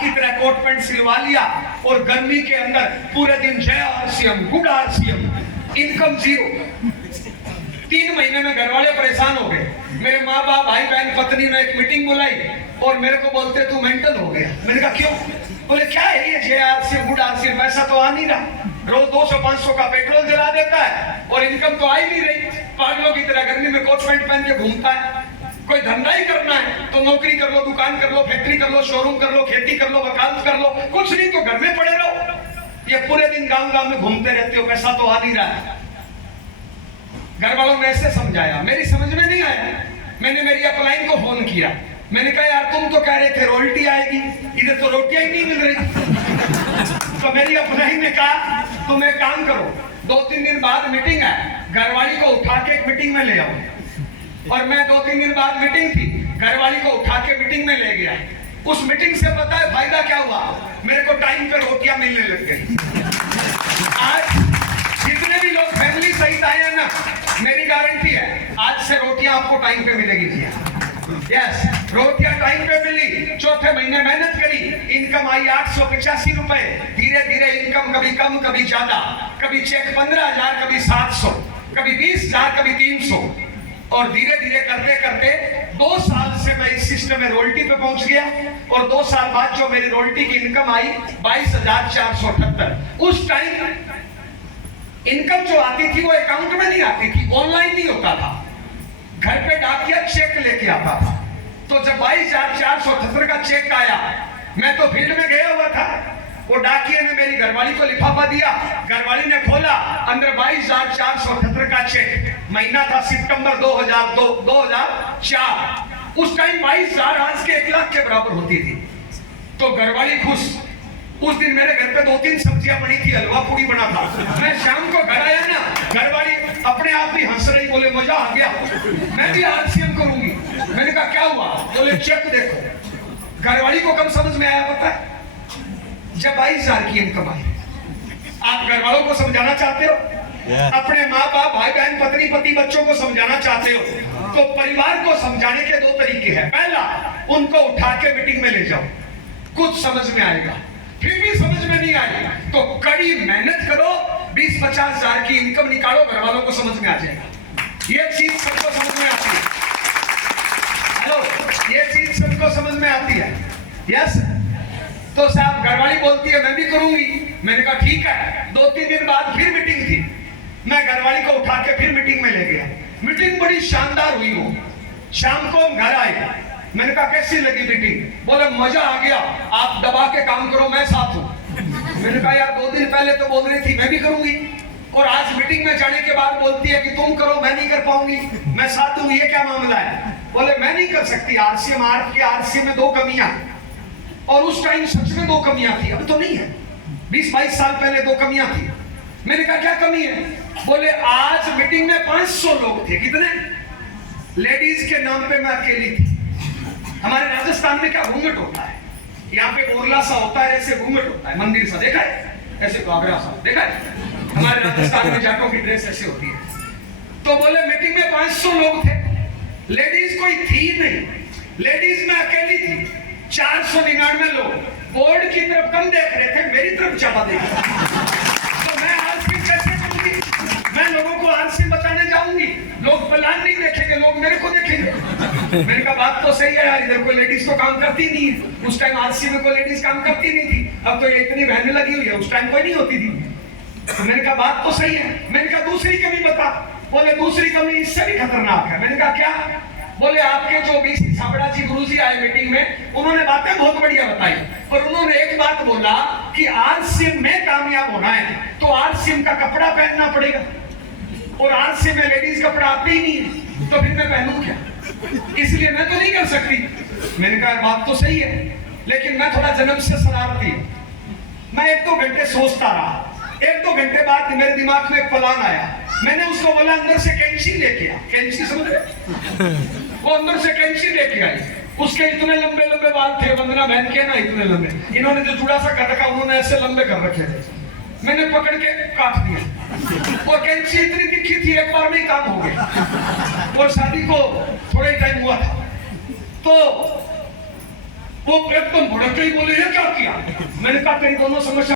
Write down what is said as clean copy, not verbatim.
की तरह coat pant सिलवा लिया और गर्मी के अंदर पूरे दिन जय RCM, good RCM, income zero. 3 महीने में घर वाले परेशान हो गए। मेरे माँ बाप, भाई बहन, पत्नी ने एक मीटिंग बुलाई और मेरे को बोलते तू मेंटल हो गया। मैंने कहा क्यों? बोले क्या है ये जय आरसीएम, गुड आरसीएम, पैसा तो आ नहीं रहा, रोज 200-500 का पेट्रोल जला देता है और इनकम तो आ ही नहीं रही। पागलों की तरह गर्मी में कोट पैंट पहन के घूमता है। कोई धंधा ही करना है तो नौकरी कर लो, दुकान कर लो, फैक्ट्री कर लो, शोरूम कर लो, खेती कर लो, वकालत कर लो, कुछ नहीं तो घर में पड़े रहो। ये पूरे दिन गांव में घूमते रहते हो, पैसा तो आ नहीं रहा है। घर वालों ने ऐसे समझाया, मेरी समझ में नहीं आया। मैंने मेरी अपलाइन को फोन किया, मैंने कहा यार तुम तो कह रहे थे रॉयल्टी आएगी, इधर तो रोटियां ही नहीं मिल रही। तो मेरी अपलाइन ने कहा तुम एक काम करो, 2-3 दिन बाद मीटिंग है, घरवाली को उठा के एक मीटिंग में ले आओ। और मैं 2-3 दिन बाद मीटिंग थी, घरवाली को उठा के मीटिंग में ले गया। उस मीटिंग से पता है फायदा क्या हुआ? मेरे को टाइम पे रोटियां मिलने लग गई। आज जितने भी लोग फैमिली सहित आए हैं ना, मेरी गारंटी है आज से रोटियां आपको टाइम पे मिलेगी। यस, रोटियां टाइम पे मिली। चौथे महीने मेहनत करी, इनकम आई 885 रुपए। धीरे धीरे इनकम कभी कम कभी ज्यादा, कभी चेक 15,000, कभी 700, कभी 20,000, कभी 300। और धीरे धीरे करते करते 2 साल से मैं इस सिस्टम में रॉयल्टी पे पहुंच गया। और 2 साल बाद जो मेरी रॉयल्टी की इनकम आई 22,478। उस टाइम इनकम जो आती थी वो अकाउंट में नहीं आती थी, ऑनलाइन नहीं होता था, घर पे डाकिया चेक लेके आता था। तो जब 22,478 का चेक आया, मैं तो फील्ड में गया हुआ था, वो डाकिये ने मेरी घरवाली को लिफाफा दिया, घरवाली ने खोला, अंदर 22,478 का चेक। महीना था सितंबर 2004। उस टाइम 22,000 आज के 1 लाख के बराबर होती थी। तो घरवाली खुश। उस दिन मेरे घर पे 2-3 सब्जियां पड़ी थी, हलवा पूरी बना था। मैं शाम को घर आया ना, घरवाली अपने आप ही हंस रही, बोले मजा आ गया, मैं भी आरसीएम करूंगी। मैंने कहा क्या हुआ? बोले चेक देखो। घरवाली को कब समझ में आया पता है? जब 22,000 की इनकम आई। आप घर वालों को समझाना चाहते हो, अपने माँ बाप, भाई बहन, पत्नी, पति, बच्चों को समझाना चाहते हो, तो परिवार को समझाने के 2 तरीके हैं। पहला, उनको उठा के मीटिंग में ले जाओ, कुछ समझ में आएगा। फिर भी समझ में नहीं आएगा तो कड़ी मेहनत करो, 20-50 हजार की इनकम निकालो, घर वालों को समझ में आ जाएगा। ये चीज सबको समझ में आती है। हेलो, ये चीज सबको समझ में आती है। यस। तो साहब घरवाली बोलती है मैं भी करूंगी। मैंने कहा ठीक है। 2-3 दिन बाद फिर मीटिंग थी, मैं घरवाली को उठा के फिर मीटिंग में ले गया। मीटिंग बड़ी शानदार हुई। वो शाम को हम घर आए, मैंने कहा कैसी लगी मीटिंग? बोले मजा आ गया, आप दबा के काम करो, मैं साथ हूं। मैंने कहा यार 2 दिन पहले तो बोल रही थी मैं भी करूंगी, और आज मीटिंग में जाने के बाद बोलती है कि तुम करो, मैं नहीं कर पाऊंगी, मैं साथ हूं, ये क्या मामला है? बोले मैं नहीं कर सकती, आरसीएम में 2 कमियां। और उस टाइम सच में 2 कमियां थी, अब तो नहीं है। 20-22 साल पहले 2 कमियां थी। मैंने कहा क्या कमी है? बोले आज मीटिंग में 500 लोग थे। कितने? लेडीज के नाम पे मैं अकेली थी। हमारे राजस्थान में क्या घूंघट होता है, यहाँ पे ओरला सा होता है, ऐसे घूंघट होता है, मंदिर सा, देखा है? ऐसे घाघरा सा, देखा है? हमारे राजस्थान में जाटों की ड्रेस ऐसे होती है। तो बोले मीटिंग में 500 लोग थे, लेडीज कोई थी नहीं, लेडीज में अकेली थी। 499 लोग बोर्ड की तरफ कम देख रहे थे, मेरी तरफ ज्यादा देख रहे थे। तो मैं आरसीएम कैसे करूंगी? मैं लोगों को आरसीएम बताने जाऊंगी, लोग प्लान नहीं देखेंगे, लोग मेरे को देखेंगे। मैंने कहा बात तो सही है यार, इधर कोई लेडीज तो काम करती नहीं है। उस टाइम आरसीएम में कोई लेडीज काम करती नहीं थी, अब तो ये इतनी बहनें लगी हुई है, उस टाइम कोई नहीं होती थी। तो मैंने कहा बात तो सही है। मैंने कहा दूसरी कमी बता। बोले दूसरी कमी इससे भी खतरनाक है। मैंने कहा क्या? बोले आपके जो बीसी छाबड़ा जी गुरुजी आए मीटिंग में, उन्होंने बातें बहुत बढ़िया बताई, पर उन्होंने एक बात बोला कि आरसीएम में कामयाब होना है तो आरसीएम का कपड़ा पहनना पड़ेगा, और आरसीएम में लेडीज कपड़ा आते ही नहीं है, तो फिर मैं पहनूं क्या? इसलिए मैं तो नहीं कर सकती। मैंने कहा बात तो सही है, लेकिन मैं थोड़ा जन्म से शरारती हूं। मैं 1-2 घंटे सोचता रहा। 1-2 घंटे बाद मेरे दिमाग में एक प्लान आया। मैंने उसको बोला अंदर से कैंची लेके आ। कैंची समझ रहे? वो अंदर से कैंची लेके आई। उसके इतने लंबे लंबे बाल थे, वंदना बहन के ना इतने लंबे, इन्होंने जो जुड़ा सा कर रखा उन्होंने ऐसे लंबे कर रखे थे। मैंने पकड़ के काट दिया, और कैंची इतनी दिखी थी, एक बार में ही काम हो गया। और शादी को थोड़ा ही टाइम हुआ था, तो वो एकदम भड़क के ही बोले ये क्या मैंने कहा तेरी दोनों समस्या